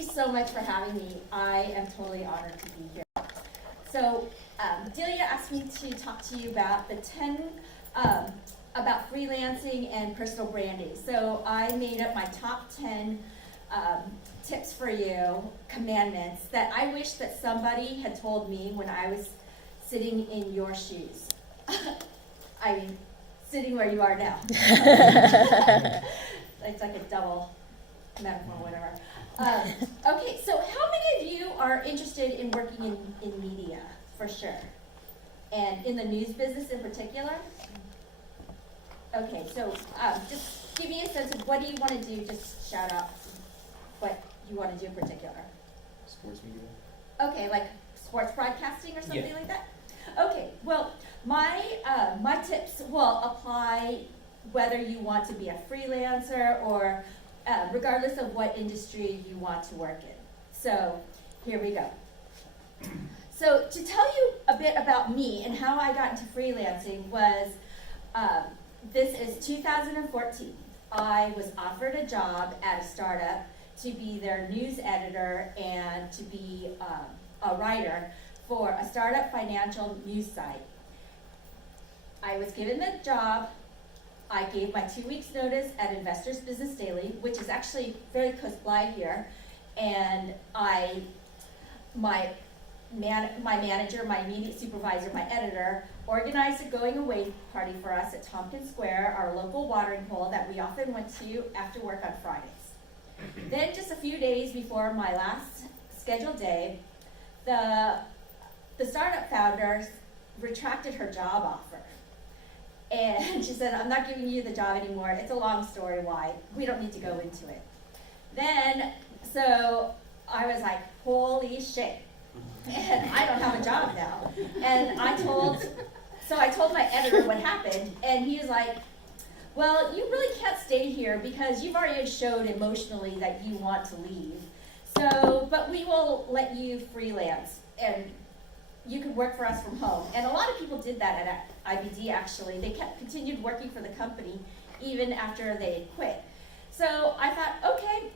you so much for having me. I am totally honored to be here. So Delia asked me to talk to you about the 10, about freelancing and personal branding. So I made up my top 10 tips for you, commandments, that I wish that somebody had told me when I was sitting in your shoes. I mean, sitting where you are now. It's like a double metaphor, whatever. Okay, so how many of you are interested in working in media, for sure? And in the news business in particular? Okay, so just give me a sense of what do you want to do, just shout out what you want to do in particular. Sports media? Okay, like sports broadcasting or something Yeah. like that? Okay, well, my tips will apply whether you want to be a freelancer or regardless of what industry you want to work in. So here we go. So to tell you a bit about me and how I got into freelancing was, this is 2014. I was offered a job at a startup to be their news editor and to be a writer for a startup financial news site. I was given the job. I gave my 2 weeks notice at Investors Business Daily, which is actually very close by here, and my manager, my immediate supervisor, my editor, organized a going away party for us at Tompkins Square, our local watering hole that we often went to after work on Fridays. Then just a few days before my last scheduled day, the startup founder retracted her job offer. And she said, I'm not giving you the job anymore. It's a long story why. We don't need to go into it. Then, so I was like, holy shit. And I don't have a job now. And I told my editor what happened, and he was like, well, you really can't stay here because you've already showed emotionally that you want to leave. So, but we will let you freelance, and you can work for us from home. And a lot of people did that at IBD, actually. They continued working for the company even after they quit. So I thought, okay,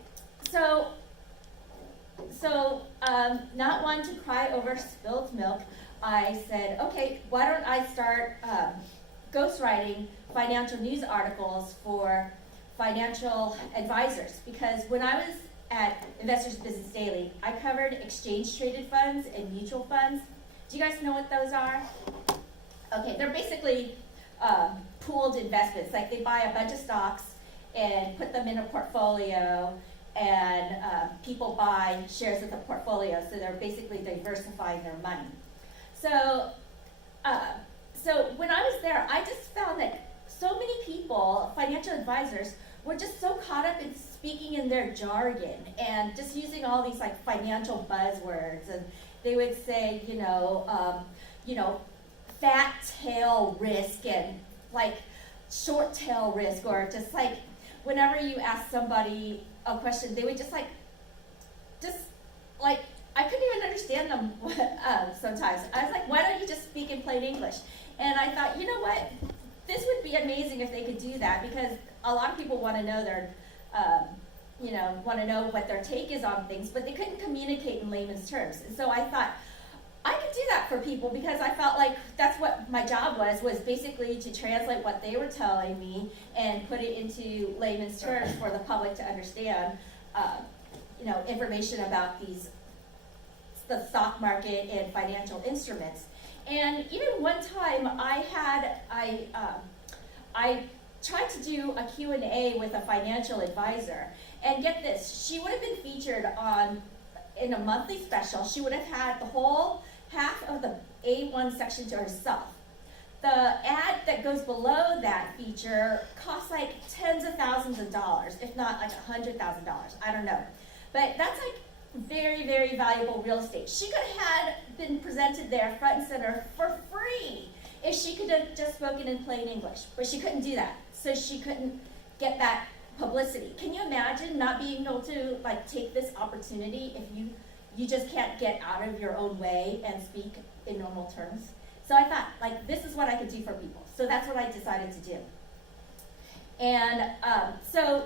so not one to cry over spilled milk, I said, okay, why don't I start ghostwriting financial news articles for financial advisors? Because when I was at Investors Business Daily, I covered exchange-traded funds and mutual funds. Do you guys know what those are? Okay, they're basically pooled investments. Like they buy a bunch of stocks and put them in a portfolio, and people buy shares of the portfolio, so they're basically diversifying their money. So when I was there, I just found that so many people, financial advisors, were just so caught up in speaking in their jargon and just using all these like financial buzzwords, and they would say, fat tail risk and like short tail risk, or just like whenever you ask somebody a question, they would just like I couldn't even understand them sometimes. I was like, why don't you just speak in plain English? And I thought, you know what, this would be amazing if they could do that, because a lot of people want to know what their take is on things, but they couldn't communicate in layman's terms. And so I thought, I could do that for people, because I felt like that's what my job was basically to translate what they were telling me and put it into layman's terms for the public to understand, information about the stock market and financial instruments. And even one time I tried to do a Q&A with a financial advisor, and get this, she would have been featured in a monthly special. She would have had the whole half of the A1 section to herself. The ad that goes below that feature costs like tens of thousands of dollars, if not like $100,000. I don't know. But that's like very, very valuable real estate. She could have been presented there front and center for free if she could have just spoken in plain English. But she couldn't do that. So she couldn't get that publicity. Can you imagine not being able to like take this opportunity if you just can't get out of your own way and speak in normal terms? So I thought, like, this is what I could do for people. So that's what I decided to do. And so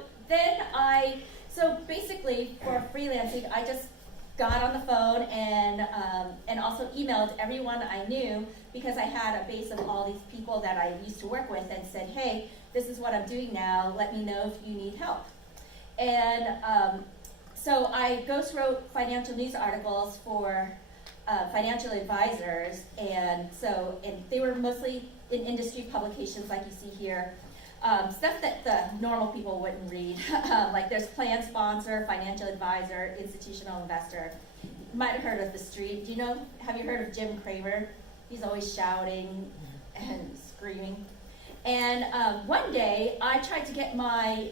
So basically, for freelancing, I just got on the phone and also emailed everyone I knew, because I had a base of all these people that I used to work with, and said, hey, this is what I'm doing now, let me know if you need help. And so I ghost wrote financial news articles for financial advisors, and they were mostly in industry publications like you see here. Stuff that the normal people wouldn't read, like there's plan sponsor, financial advisor, institutional investor. You might have heard of The Street. Have you heard of Jim Cramer? He's always shouting and screaming. And one day I tried to get my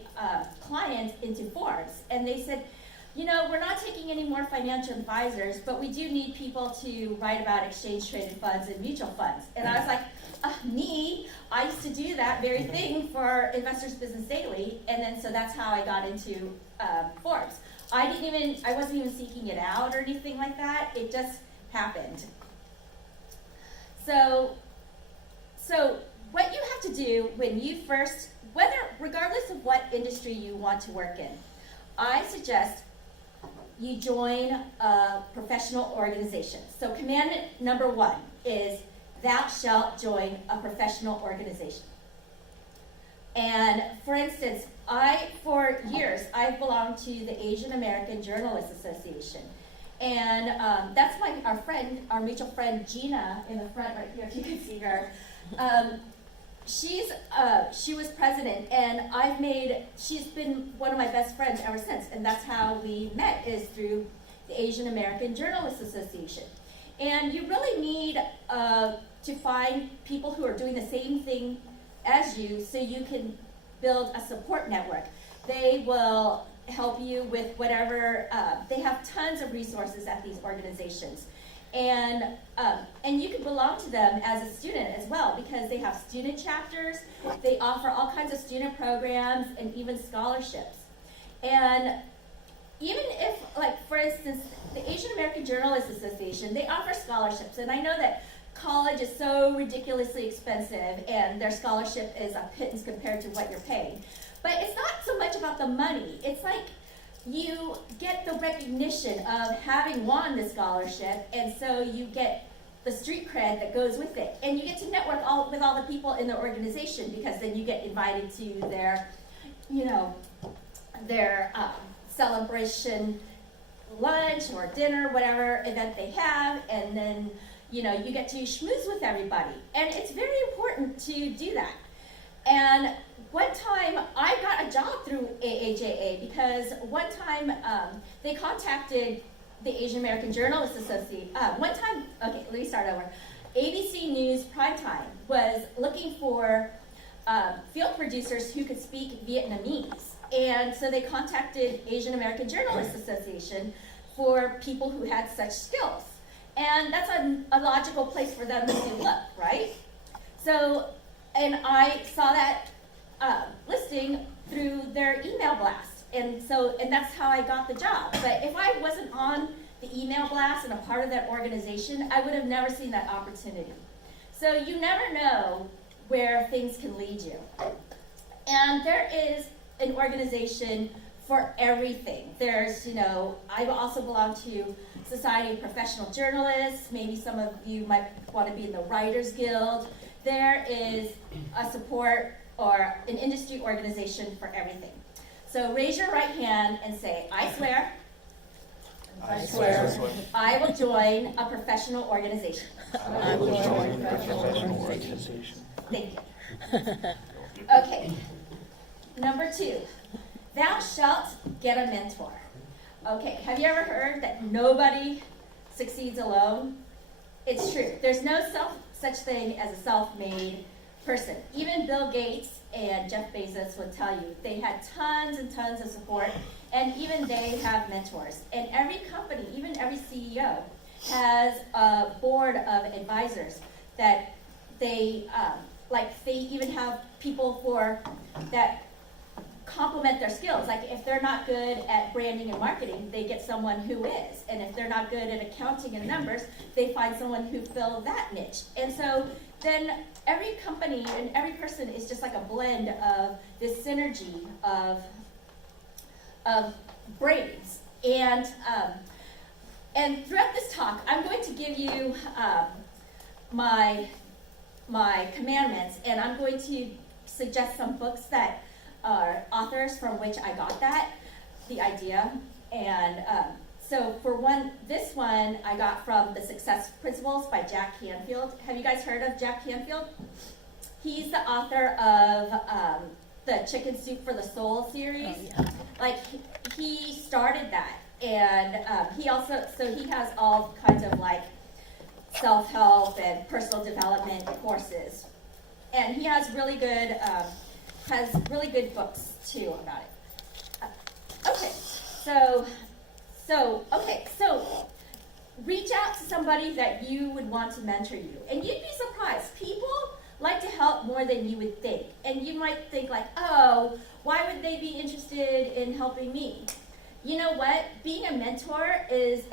clients into Forbes, and they said, we're not taking any more financial advisors, but we do need people to write about exchange traded funds and mutual funds. And I was like, me, I used to do that very thing for Investors Business Daily, and then so that's how I got into Forbes. I wasn't even seeking it out or anything like that. It just happened. So what you have to do when you first, regardless of what industry you want to work in, I suggest you join a professional organization. So commandment number 1 is, thou shalt join a professional organization. And for instance, for years, I've belonged to the Asian American Journalists Association. And that's our mutual friend Gina in the front right here, if you can see her. She was president, and she's been one of my best friends ever since. And that's how we met, is through the Asian American Journalists Association. And you really need to find people who are doing the same thing as you, so you can build a support network. They will help you with whatever, they have tons of resources at these organizations. And you can belong to them as a student as well, because they have student chapters, they offer all kinds of student programs, and even scholarships. And even if, for instance, the Asian American Journalists Association, they offer scholarships, and I know that college is so ridiculously expensive, and their scholarship is a pittance compared to what you're paying. But it's not so much about the money. It's like you get the recognition of having won the scholarship, and so you get the street cred that goes with it. And you get to network with all the people in the organization, because then you get invited to their celebration lunch or dinner, whatever event they have, and then you get to schmooze with everybody. And it's very important to do that. And one time I got a job through AAJA, because one time they contacted the Asian American Journalists Association. Let me start over. ABC News Primetime was looking for field producers who could speak Vietnamese. And so they contacted Asian American Journalists Association for people who had such skills. And that's a logical place for them to look, right? So, and I saw that listing through their email blast. And that's how I got the job. But if I wasn't on the email blast and a part of that organization, I would have never seen that opportunity. So you never know where things can lead you. And there is an organization for everything. There's, I also belong to Society of Professional Journalists. Maybe some of you might want to be in the Writers Guild. There is a support or an industry organization for everything. So raise your right hand and say, I swear. I swear. I will join a professional organization. I will join a professional organization. Thank you. Okay. Number 2. Thou shalt get a mentor. Okay, have you ever heard that nobody succeeds alone? It's true. There's no such thing as a self-made person. Even Bill Gates and Jeff Bezos would tell you they had tons and tons of support, and even they have mentors. And every company, even every CEO, has a board of advisors that they even have people that complement their skills. Like if they're not good at branding and marketing, they get someone who is. And if they're not good at accounting and numbers, they find someone who fills that niche. And so then every company and every person is just like a blend of this synergy of brains. And throughout this talk, I'm going to give you my commandments, and I'm going to suggest some books that are authors from which I got the idea. And so for this one I got from The Success Principles by Jack Canfield. Have you guys heard of Jack Canfield? He's the author of the Chicken Soup for the Soul series. Oh, yeah. Like, he started that, and he has all kinds of like self-help and personal development courses, and he has really good books too about it. Okay, so reach out to somebody that you would want to mentor you, and you'd be surprised. People like to help more than you would think, and you might think like, oh, why would they be interested in helping me? You know what? Being a mentor is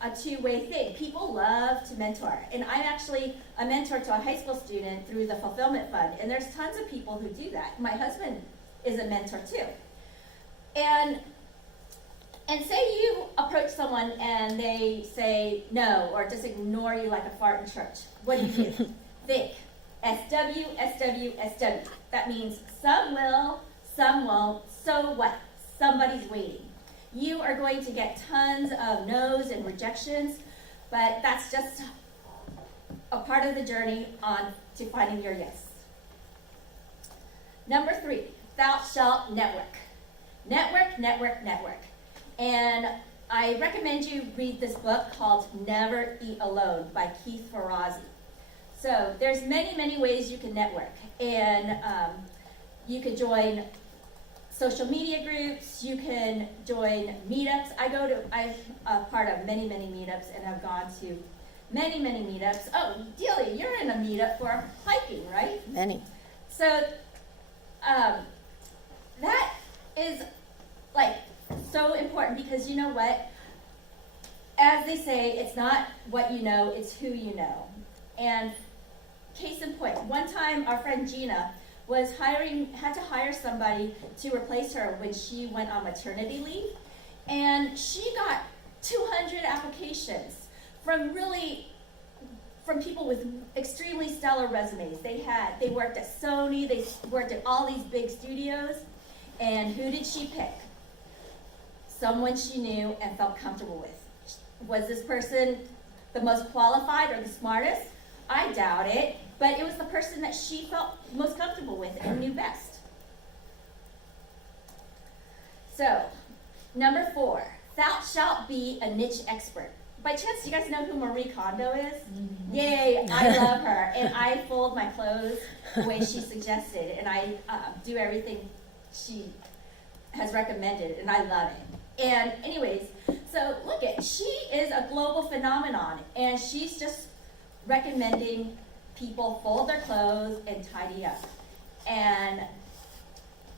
a two-way thing. People love to mentor, and I'm actually a mentor to a high school student through the Fulfillment Fund, and there's tons of people who do that. My husband is a mentor too. And say you approach someone and they say no, or just ignore you like a fart in church. What do you do? Think. SW, SW, SW. That means some will, some won't. So what? Somebody's waiting. You are going to get tons of no's and rejections, but that's just a part of the journey on to finding your yes. Number 3, thou shalt network. Network, network, network. And I recommend you read this book called Never Eat Alone by Keith Ferrazzi. So there's many, many ways you can network, and you can join social media groups, you can join meetups. I'm a part of many, many meetups and have gone to many, many meetups. Oh, Delia, you're in a meetup for hiking, right? Many. So that is like so important, because you know what? As they say, it's not what you know, it's who you know. And case in point, one time our friend Gina had to hire somebody to replace her when she went on maternity leave, and she got 200 applications from people with extremely stellar resumes. They worked at Sony, they worked at all these big studios, and who did she pick? Someone she knew and felt comfortable with. Was this person the most qualified or the smartest? I doubt it, but it was the person that she felt most comfortable with and knew best. So, number 4, thou shalt be a niche expert. By chance, do you guys know who Marie Kondo is? Mm-hmm. Yay, I love her, and I fold my clothes the way she suggested, and I do everything she has recommended, and I love it. And anyways, so look she is a global phenomenon, and she's just recommending people fold their clothes and tidy up. And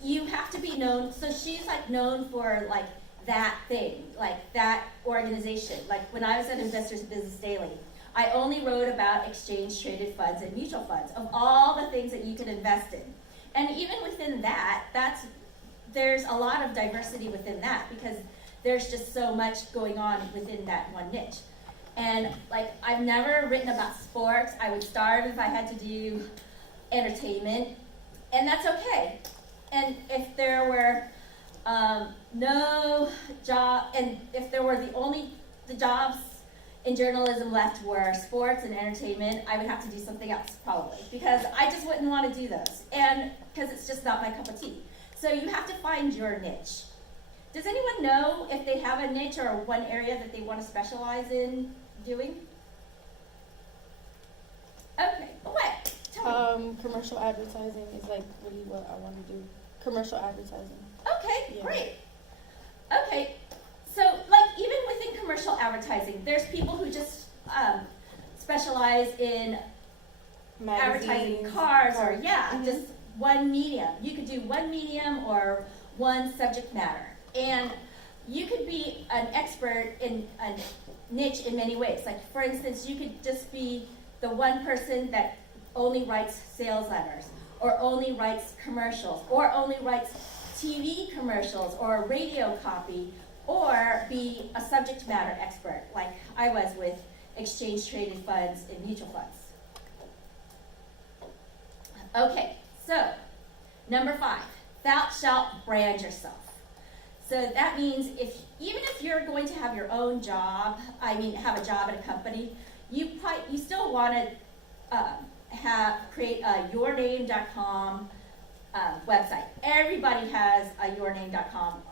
you have to be known, so she's like known for like that thing, like that organization. Like when I was at Investors Business Daily, I only wrote about exchange traded funds and mutual funds, of all the things that you can invest in. And even within that, there's a lot of diversity within that, because there's just so much going on within that one niche. And like, I've never written about sports. I would starve if I had to do entertainment, and that's okay. And if there were no job, and if there were the jobs in journalism left were sports and entertainment, I would have to do something else probably, because I just wouldn't want to do those, and because it's just not my cup of tea. So you have to find your niche. Does anyone know if they have a niche or one area that they want to specialize in doing? Okay, what? Tell me. Commercial advertising is like really what I want to do. Commercial advertising. Okay, Yeah. great. Okay, so like even within commercial advertising, there's people who just specialize in advertising cars or just one medium. You could do one medium or one subject matter. And you could be an expert in a niche in many ways. Like for instance, you could just be the one person that only writes sales letters, or only writes commercials, or only writes TV commercials or radio copy, or be a subject matter expert like I was with exchange traded funds and mutual funds. Okay, so number 5, thou shalt brand yourself. So that means even if you're going to have your own job, have a job at a company, you still want to create a yourname.com website. Everybody has a yourname.com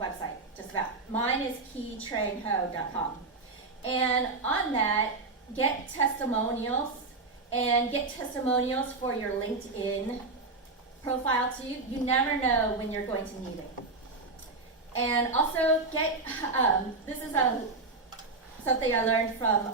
website, just about. Mine is kytrangho.com. And on that, get testimonials, and get testimonials for your LinkedIn profile too. You never know when you're going to need it. And also get, this is something I learned from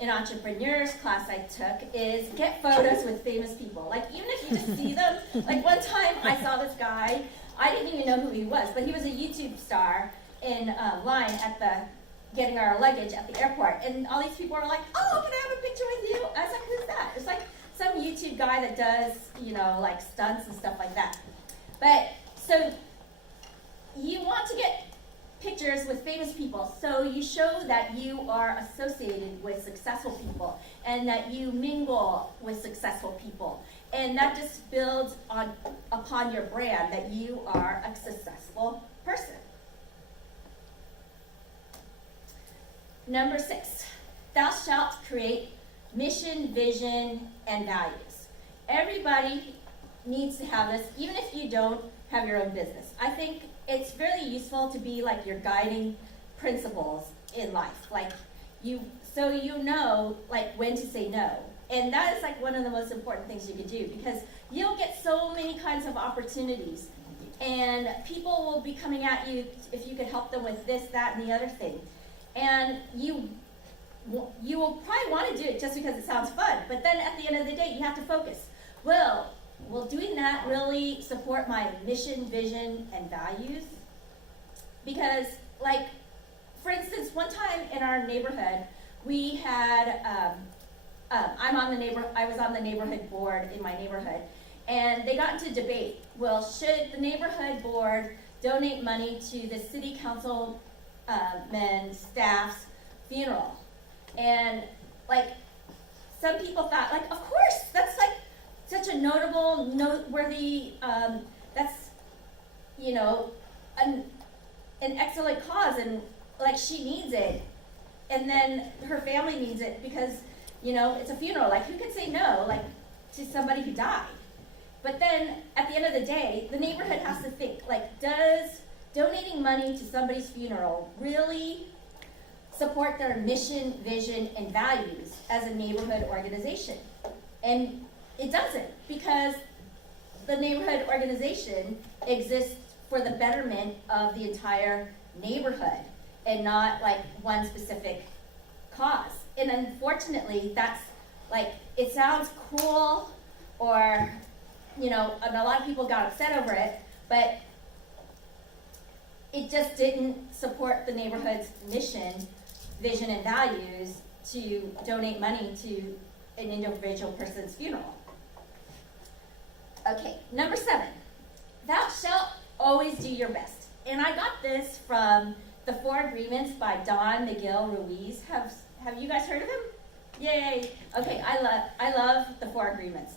an entrepreneur's class I took, is get photos with famous people. Like, even if you just see them, like one time I saw this guy, I didn't even know who he was, but he was a YouTube star in line at getting our luggage at the airport. And all these people were like, oh, can I have a picture with you? I was like, who's that? It's like some YouTube guy that does, like stunts and stuff like that. But, so you want to get pictures with famous people, so you show that you are associated with successful people and that you mingle with successful people, and that just builds upon your brand that you are a successful person. Number 6, thou shalt create mission, vision, and values. Everybody needs to have this, even if you don't have your own business. I think it's really useful to be like your guiding principles in life, so you know like when to say no. And that is like one of the most important things you could do, because you'll get so many kinds of opportunities, and people will be coming at you if you could help them with this, that, and the other thing. And you will probably want to do it just because it sounds fun, but then at the end of the day, you have to focus. Will doing that really support my mission, vision, and values? Because, like, for instance, one time in our neighborhood, we had, I was on the neighborhood board in my neighborhood, and they got into debate. Well, should the neighborhood board donate money to the city council staff's funeral? And, like, some people thought, like, of course, that's like such a notable, noteworthy, that's, an excellent cause, and like she needs it, and then her family needs it because, it's a funeral. Like, who could say no, like, to somebody who died? But then at the end of the day, the neighborhood has to think, like, does donating money to somebody's funeral really support their mission, vision, and values as a neighborhood organization? And it doesn't, because the neighborhood organization exists for the betterment of the entire neighborhood and not like one specific cause. And unfortunately, that's like, it sounds cool, or, and a lot of people got upset over it, but it just didn't support the neighborhood's mission, vision, and values to donate money to an individual person's funeral. Okay, number 7, thou shalt always do your best. And I got this from The 4 Agreements by Don Miguel Ruiz. Have you guys heard of him? Yay! Okay, I love The 4 Agreements.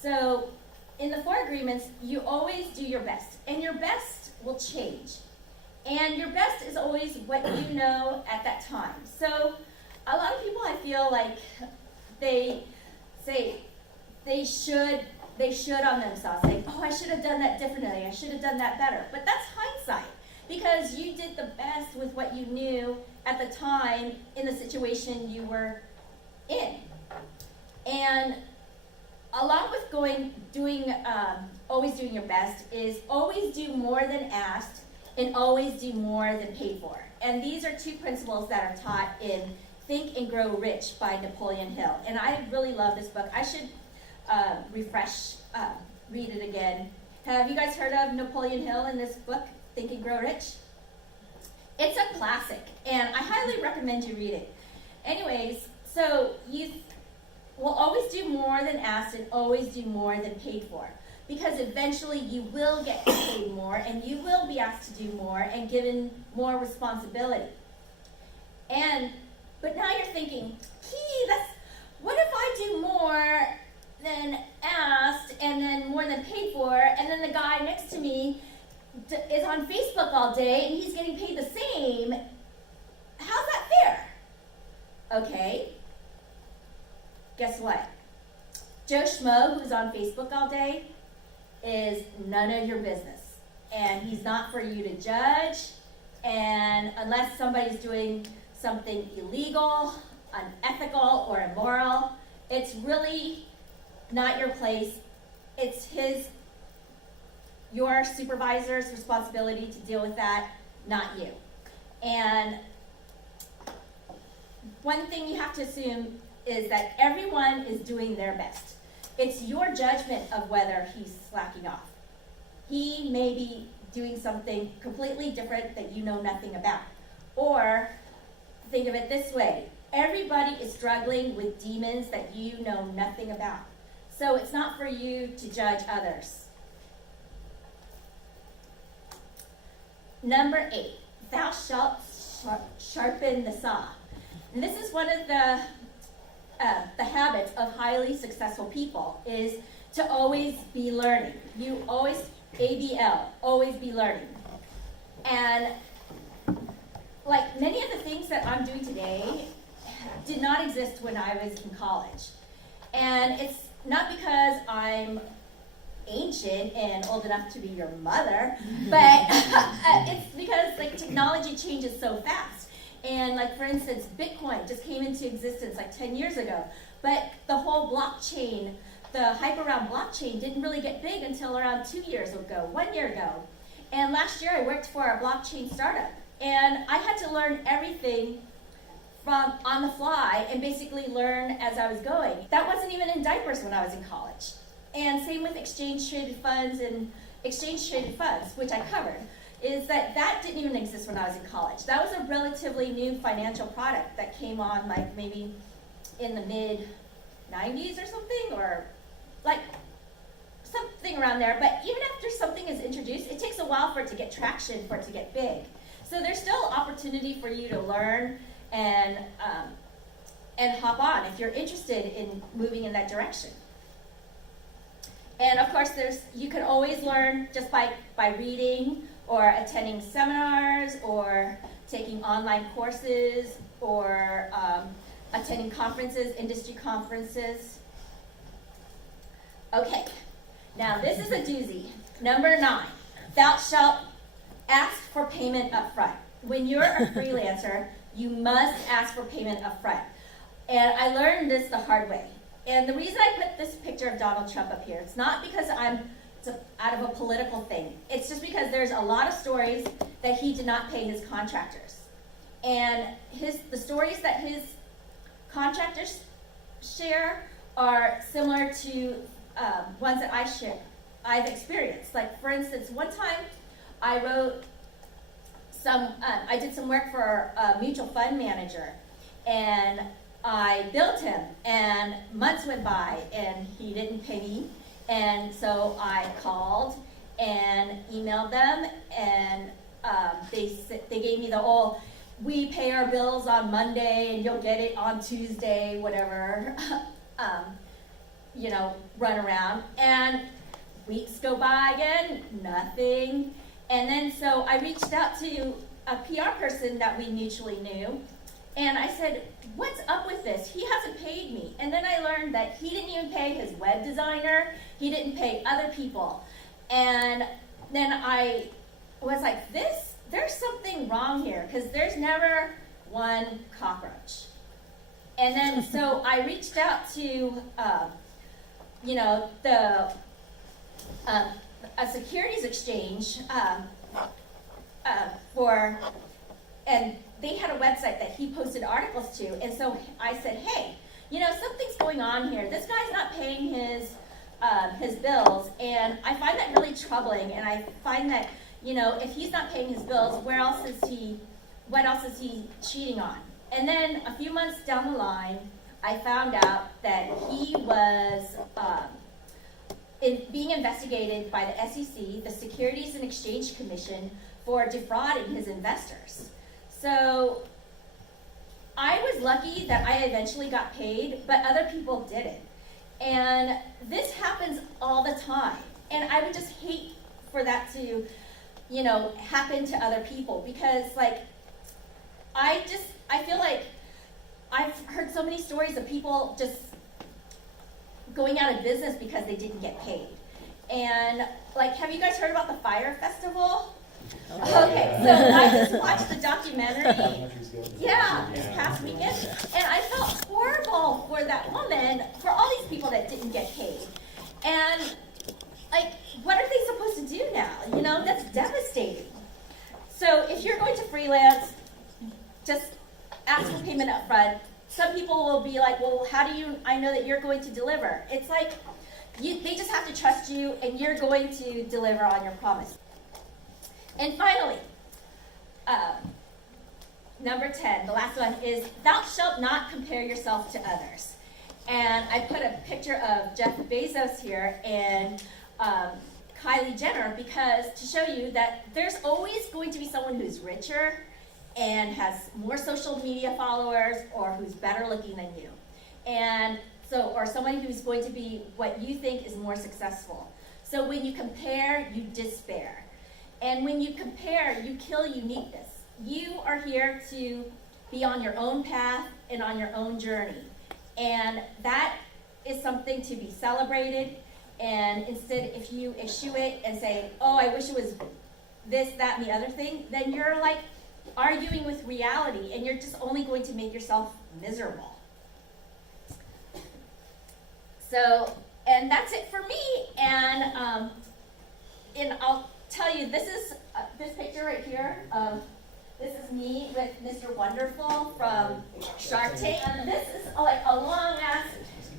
So, in The 4 Agreements, you always do your best, and your best will change. And your best is always what you know at that time. So, a lot of people, I feel like they say they should on themselves, saying, oh, I should have done that differently, I should have done that better. But that's hindsight, because you did the best with what you knew at the time in the situation you were in. And along with always doing your best is always do more than asked and always do more than paid for. And these are 2 principles that are taught in Think and Grow Rich by Napoleon Hill. And I really love this book. I should read it again. Have you guys heard of Napoleon Hill in this book, Think and Grow Rich? It's a classic, and I highly recommend you read it. Anyways, so you will always do more than asked and always do more than paid for. because eventually you will get paid more and you will be asked to do more and given more responsibility. But now you're thinking, what if I do more than asked and then more than paid for, and then the guy next to me is on Facebook all day and he's getting paid the same? How's that fair? Okay, guess what? Joe Schmo, who's on Facebook all day, is none of your business. And he's not for you to judge, and unless somebody's doing something illegal, unethical, or immoral, it's really not your place. It's your supervisor's responsibility to deal with that, not you. And one thing you have to assume is that everyone is doing their best. It's your judgment of whether he's slacking off. He may be doing something completely different that you know nothing about. Or think of it this way: everybody is struggling with demons that you know nothing about. So it's not for you to judge others. Number 8, thou shalt sharpen the saw. And this is one of the habits of highly successful people, is to always be learning. You always, ABL, always be learning. And like many of the things that I'm doing today did not exist when I was in college. And it's not because I'm ancient and old enough to be your mother, but it's because like technology changes so fast. And like, for instance, Bitcoin just came into existence like 10 years ago, but the whole blockchain, the hype around blockchain didn't really get big until around 2 years ago, 1 year ago. And last year I worked for a blockchain startup, and I had to learn everything from on the fly and basically learn as I was going. That wasn't even in diapers when I was in college. And same with exchange traded funds, which I covered, is that didn't even exist when I was in college. That was a relatively new financial product that came on like maybe in the mid 90s or something, or like something around there. But even after something is introduced, it takes a while for it to get traction, for it to get big. So there's still opportunity for you to learn and hop on if you're interested in moving in that direction. And of course, you can always learn just by reading or attending seminars or taking online courses or attending conferences, industry conferences. Okay, now this is a doozy. Number 9, thou shalt ask for payment up front. When you're a freelancer, you must ask for payment up front. And I learned this the hard way. And the reason I put this picture of Donald Trump up here, it's not because it's out of a political thing. It's just because there's a lot of stories that he did not pay his contractors. And the stories that his contractors share are similar to ones that I've experienced. Like, for instance, one time I did some work for a mutual fund manager, and I billed him, and months went by and he didn't pay me. And so I called and emailed them, and they gave me the we pay our bills on Monday and you'll get it on Tuesday, whatever, run around. And weeks go by again, nothing. And then so I reached out to a PR person that we mutually knew, and I said, what's up with this? He hasn't paid me. And then I learned that he didn't even pay his web designer. He didn't pay other people. And then I was like, there's something wrong here, because there's never one cockroach. And then so I reached out to, a securities exchange and they had a website that he posted articles to. And so I said, hey, something's going on here. This guy's not paying his bills, and I find that really troubling. And I find that, if he's not paying his bills, what else is he cheating on? And then a few months down the line, I found out that he was being investigated by the SEC, the Securities and Exchange Commission, for defrauding his investors. So I was lucky that I eventually got paid, but other people didn't. And this happens all the time. And I would just hate for that to, you know, happen to other people, because like, I feel like I've heard so many stories of people just going out of business because they didn't get paid. And like, have you guys heard about the Fire Festival? Okay, so I just watched the documentary, this past weekend, and I felt horrible for that woman, for all these people that didn't get paid. And like, what are they supposed to do now? You know, that's devastating. So if you're going to freelance, just ask for payment up front. Some people will be like, well, how do I know that you're going to deliver? It's like, they just have to trust you, and you're going to deliver on your promise. And finally, number 10, the last one is, thou shalt not compare yourself to others. And I put a picture of Jeff Bezos here and Kylie Jenner, because to show you that there's always going to be someone who's richer and has more social media followers, or who's better looking than you. And so, or someone who's going to be what you think is more successful. So when you compare, you despair. And when you compare, you kill uniqueness. You are here to be on your own path and on your own journey. And that is something to be celebrated. And instead, if you issue it and say, oh, I wish it was this, that, and the other thing, then you're like arguing with reality, and you're just only going to make yourself miserable. So, and that's it for me. And I'll tell you, this is this picture right here. This is me with Mr. Wonderful from Shark Tank. And this is like a long ass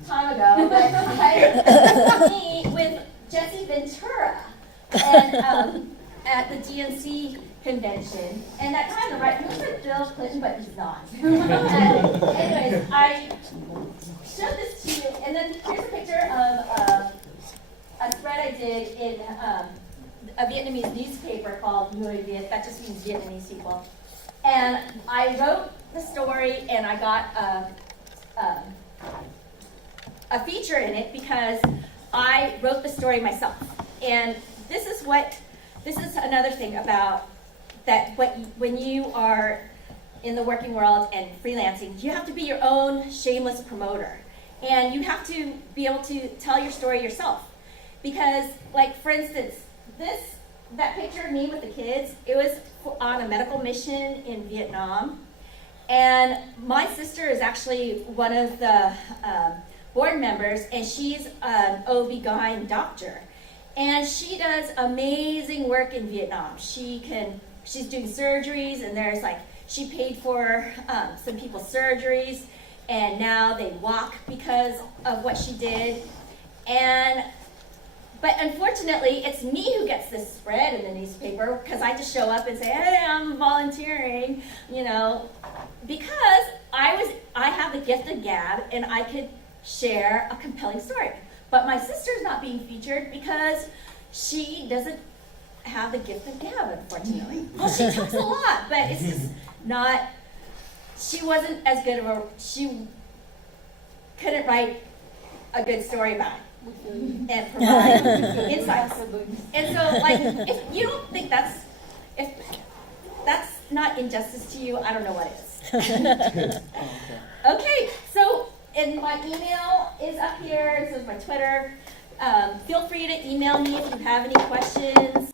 time ago, but me with Jesse Ventura and at the DNC convention. And that guy on the right looks like Bill Clinton, but he's not. And anyways, I showed this to you, and then here's a picture of a spread I did in a Vietnamese newspaper called Người Việt, that just means Vietnamese people. And I wrote the story, and I got a feature in it because I wrote the story myself. And this is another thing about that, when you are in the working world and freelancing, you have to be your own shameless promoter. And you have to be able to tell your story yourself. Because, like, for instance, that picture of me with the kids, it was on a medical mission in Vietnam. And my sister is actually one of the board members, and she's an OB-GYN doctor. And she does amazing work in Vietnam. She's doing surgeries, and there's like, she paid for some people's surgeries, and now they walk because of what she did. But unfortunately, it's me who gets this spread in the newspaper, because I just show up and say, hey, I'm volunteering, you know, because I have the gift of gab, and I could share a compelling story. But my sister's not being featured because she doesn't have the gift of gab, unfortunately. Well, she talks a lot, but it's just not, she wasn't as good of she couldn't write a good story about it and provide insights. And so, like, if you don't think if that's not injustice to you, I don't know what is. Okay, so, and my email is up here, this is my Twitter. Feel free to email me if you have any questions.